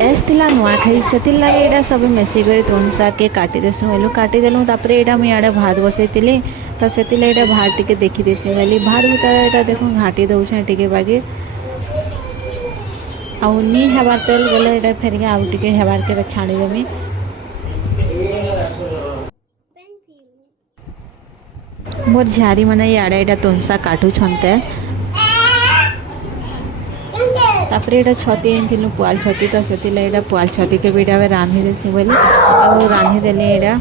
S थिला नुआखाई से लगे यहाँ सब मिसिक तुणसा के काटिदेसु बोलू काटिदेलु तापर यहाँ मुझे इड़े भात बसई तो से यहाँ भात टे देखीदेसी बोली भात भीतर देख घाटी दौचे टे बागे आनी हेबार तेल बोले यहाँ फेरिक आउ टे हेबार के छाड़ीदेमी मोर झारी मैंने इे यहाँ तुणसा काटुंते तापर यहाँ छती आनी पुआल छती तो से यहाँ पुआल छती के भी यहाँ रांधि देसी बोली आ रांधि देली यहाँ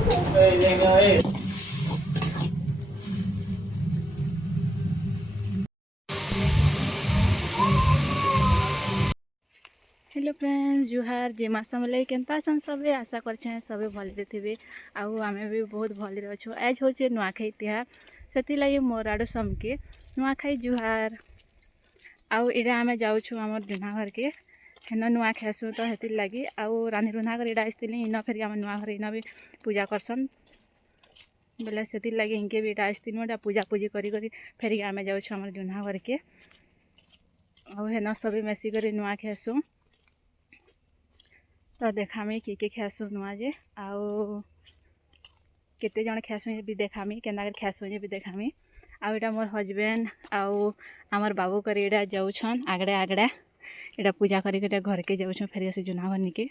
हेलो फ्रेंड्स जुहार जे मासा मिले केनता सन सबे आशा करछे सबे भलरे थिबे आउ आमे भी बहुत भलरे अछु आज होचे नुआखाई तिहार सेति लागि मोर आडो समके नुआखाई जुहार आउ इडा आमे जाउछु हमर जुना घर के हेन नुआ खासु तो हेति लागि आउ रानी रुना घर इडा आइस्तिली इन फेरि हम नुआ घर इन भी पूजा करसन बेले सेति लागि इनके भी इडा आइस्तिनु इडा पूजा पूजी करी करी फेरि आमे जाउछु हमर जुना घर के आउ हेन सबे मेसी करी नुआ खासु तो देखामी किए खासु नुआ जे आउ केते जण खासु भी देखामी केना खासु भी देखामी आउ इटा मोर हजबैंड आउ आमर बाबू कर इटा जाऊन आगड़े आगड़े इटा पूजा करी घर के जाऊँ फेर से जुना घर निके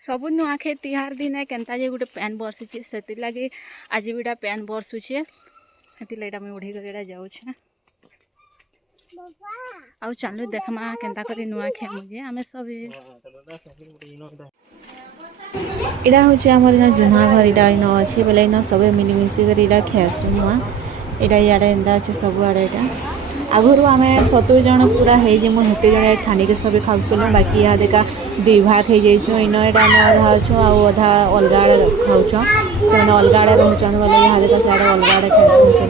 सबु नुआखाई तिहार दिन केनता जे गोटे पैन बरसुचे से लगे आज भी इटा पैन बरसुचे से मुझे उड़ी कर जाऊँ आउ चलू देखमा केनता करी नुआ खाई मुझे आम सब इड़ा हूँ आमर जुना घर इड़ा इन अच्छे बोले इन सब मिलमिशी कर इड़ा खासु नुआ इड़ा इे एंता अच्छे सब आड़े यहाँ आगुरी आम 70 जन पूरा हो हेते जन ठाणी के सब खाऊँ बाकी यहाँ देखा 2 भाग हो जाइए इन यहाँ आम अधा अच्छु आउ अधा अलग आड़े खाऊँ से अलग आड़े रोचन बोले यहाँ देखा सियाड़े अलग आड़े खासन से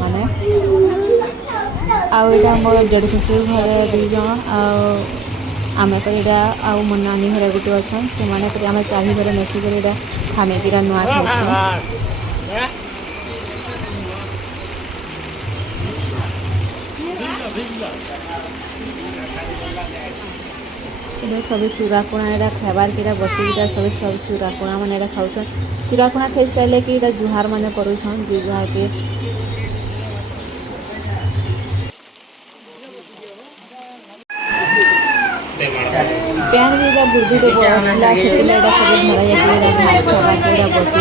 आउटा मोर जड़ शशुर घर 2 जन आम आउ मो नानी घर गोटे अच्छा से आम 4 घर मिसिक खाने की नुआ खाइस सब चूराकुणा यहाँ खाबार के बसिक सब चूराकुणा मैंने यहाँ खाऊन चूराकुणा खाई सारे कि जुहार मैंने करूछन जुहार के पैन भी इधर बुर्दी तो बसला से सब धरा जाए भात खावा के बसी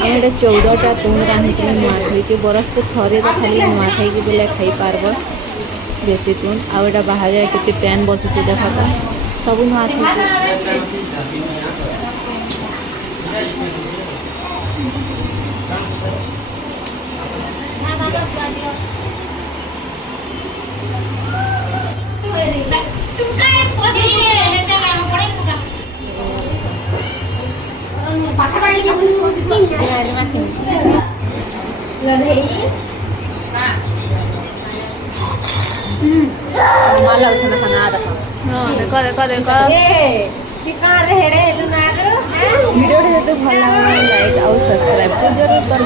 ये 14टा तुम रांधि नुआखाई के बरस के थरे तो खाली नुआखाई के बोले खाई पार्ब बेसी तुन आउ बाहर जाए के पैन बसुचे देख सब नुआखाई माला उठना खाना देखो देखो देखो वीडियो तो भल लगे लाइक और सब्सक्राइब तो जरूर कर